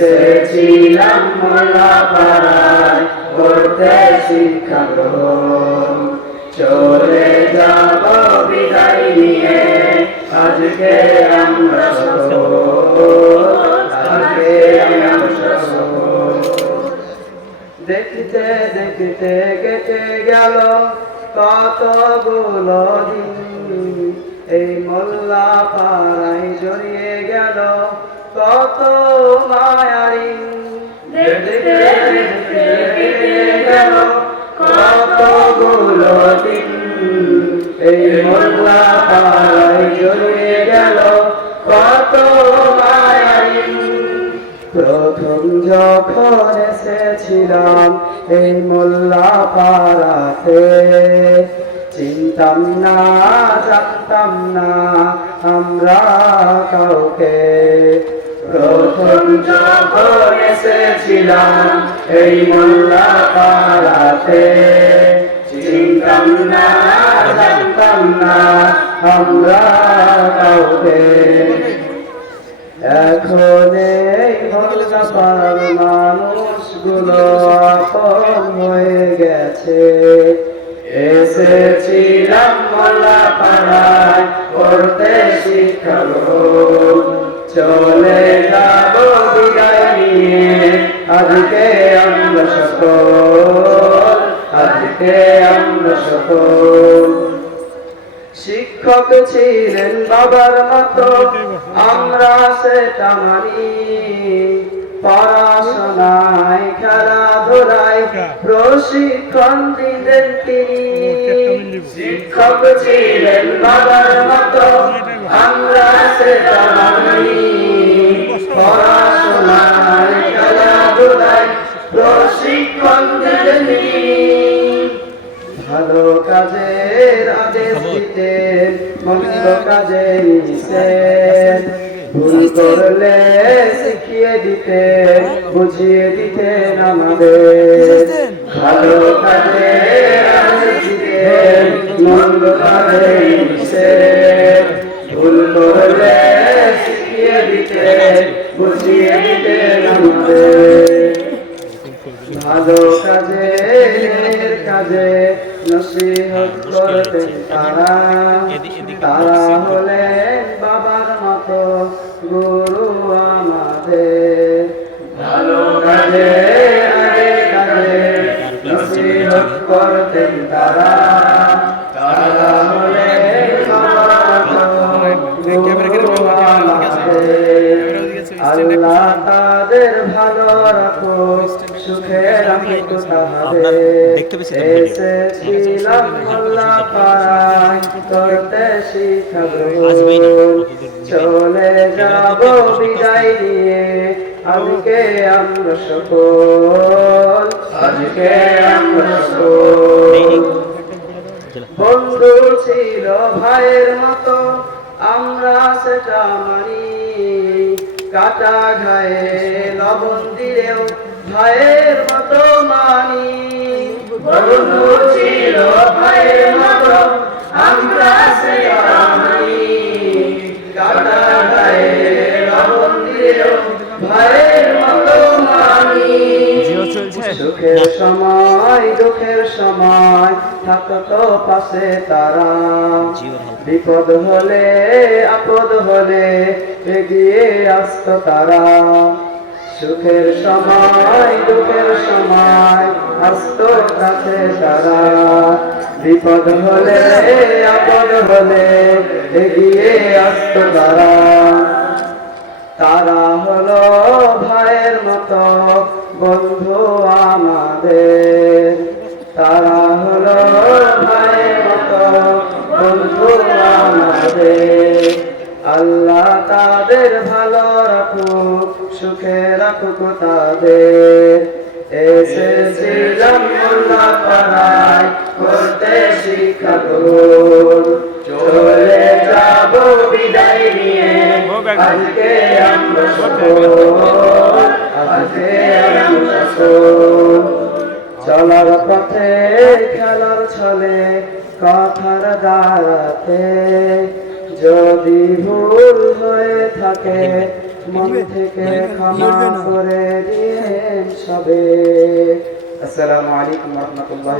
এসেছিলাম মোলা পাড়ায় করতে শিক্ষা গ্রহণ চলে যাব বিদায় নিয়ে, আজকে আমরা আজকে আমরা দেখতে দেখতে কেটে গেল কতগুলো দিন। এই মোল্লা পাড়ায় জড়িয়ে গেল কত মায়ারি। দেখতে দেখতে কেটে গেল কতগুলো দিন। এই মোল্লা পাড়ায় জড়িয়ে গেল কত মায়ারি। প্রথম যখন এসেছিলাম এই মোল্লা পাড়াতে চিনতাম না জানতাম না আমরা কাউকে। যখন এসেছিলাম এই মোল্লা পাড়াতে না, জানতাম না আমরা কাউকে। এখন এই আপন হয়ে গেছে। এসেছিলাম মোলা পাড়ায় করতে শিখালো চলে যাব শিক্ষক ছিলেন বাবার মতো, আমরা সেটা মানি। পড়াশোনায়, খেলাধুলায় প্রশিক্ষণ দিলেন তিনি। শিক্ষক ছিলেন বাবার মতো কাজের আদেশ দিতেন মন্দ কাজে নিষেধ। ভুল করলে শিখিয়ে দিতেন বুঝিয়ে দিতেন আমাদের ভালো কাজের আদেশ দিতেন মন্দ কাজে নিষেধ। ভুল করলে শিখিয়ে দিতেন বুঝিয়ে দিতেন আমাদের ভালো কাজে কাজে নসিহত করতেন তারা তারা হলেন বাবার মতো সুখে রাখো তাদের এসেছিলাম আল্লাহ পাড়ায় করতে শিখাবো। চলে যাব বিদায় নিয়ে আজকে আমরা সকল আজকে আমরা সকল। বন্ধু ছিল ভাইয়ের মতো আমরা সেটা মানি। কাটা ঘায়ে লবণ দিলেও ভাইয়ের ভাইয়ের মতো আমরা মানি সুখের সময়, দুঃখের সময়, থাকতো পাশে তারা। বিপদ হলে, আপদ হলে এগিয়ে আসতো তারা। সুখের সময়, দুঃখের সময়, আসতো কাছে তারা বিপদ হলে, আপদ হলে, এগিয়ে আসতো তারা তারা হলো ভাইয়ের মতো বন্ধু আমাদের। সুখে রাখুক তাদের এসেছিলাম মোল্লা পাড়ায় করতে শিক্ষা চলে যাব বিদায় নিয়ে, আজকে আমরা আজকে আমরা চলার পথে, খেলার ছলে, কথার দ্বারাতে যদি ভুল হয়ে থাকে মন থেকে ক্ষমা করে দিয়েন সবে। আসসালামু আলাইকুম রহমতুল্লাহ